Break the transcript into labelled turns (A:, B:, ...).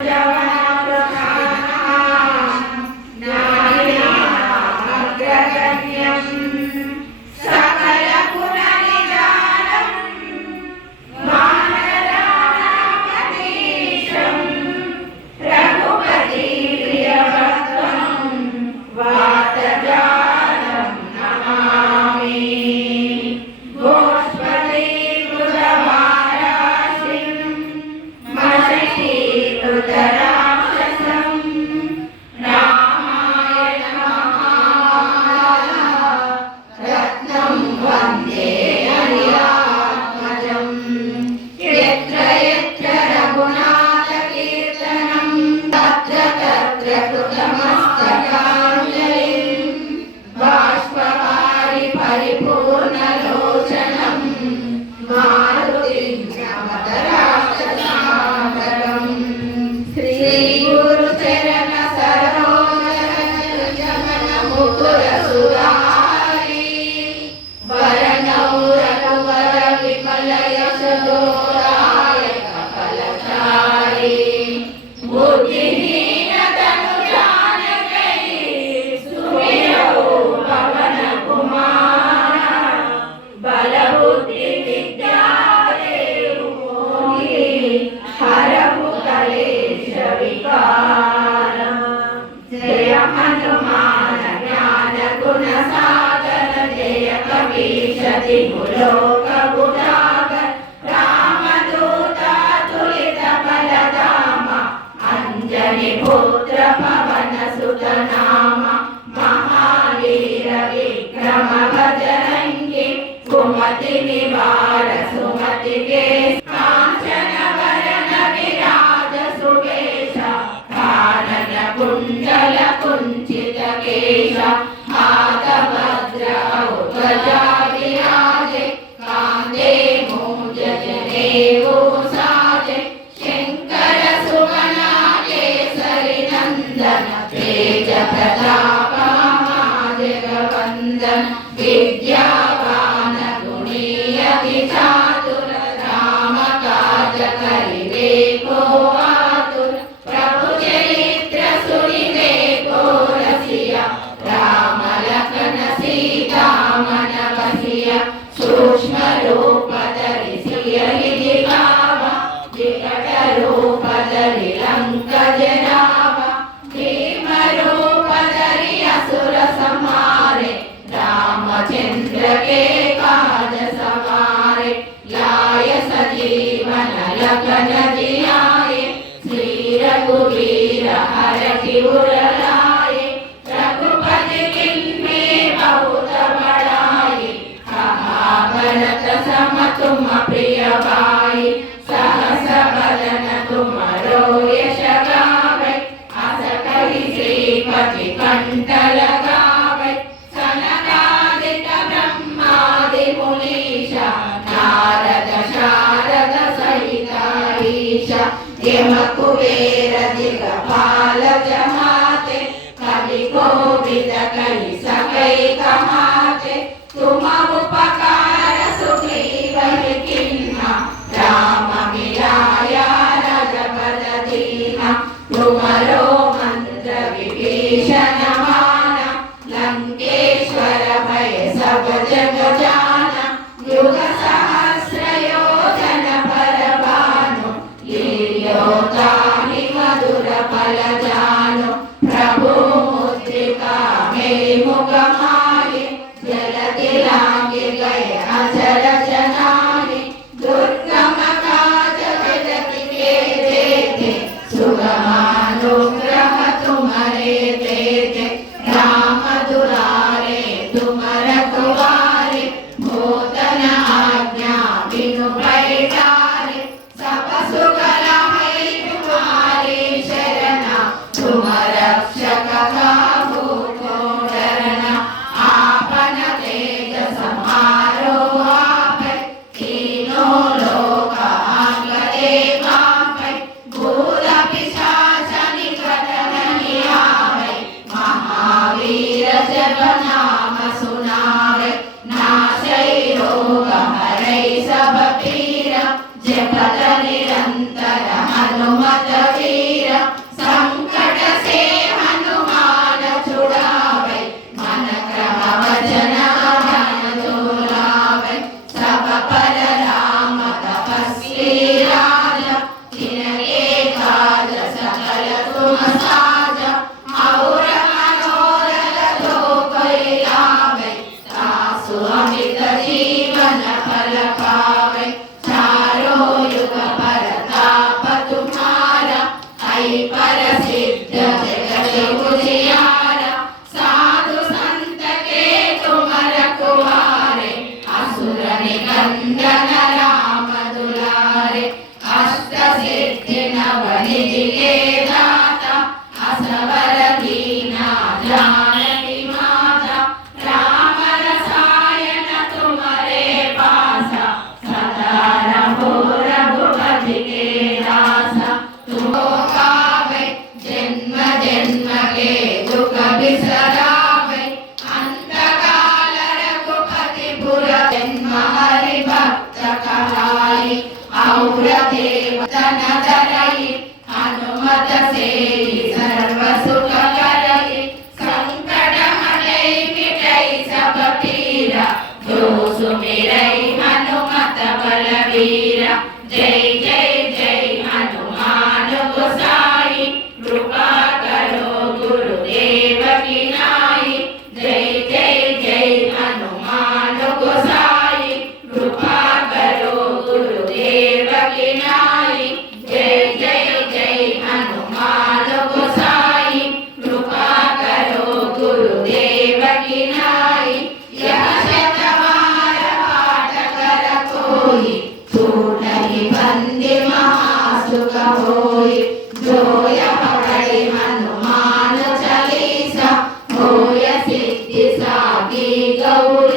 A: Yeah. यमवीशति पुलोकगुणाग रामदूतातुलितबलधाम अञ्जनिपुत्रपवनसुतनाम महावीरविक्रमभजरङ्गि कुमतिनिवार सुमतिके काननकुञ्जलकुञ्चितकेश तेज प्रतापमादिगवन्दन विद्यावान गुणीयति चातुर रामकाजकरिवे को రఘువీర హరటి ఉరలాయి రఘుపతికి మే బహుత బడాయి కహా భరత సమతుమ िमकुबेरदिगपालजमाते कविकोविदकलि सकैकमाते तुममुपकार सुग्रीवहि किन्न रामविराय रजपदीन तुमरो मन्त्रविभीषणमान लङ्केश्वर भय सब जगजान युगसा Hey. Слава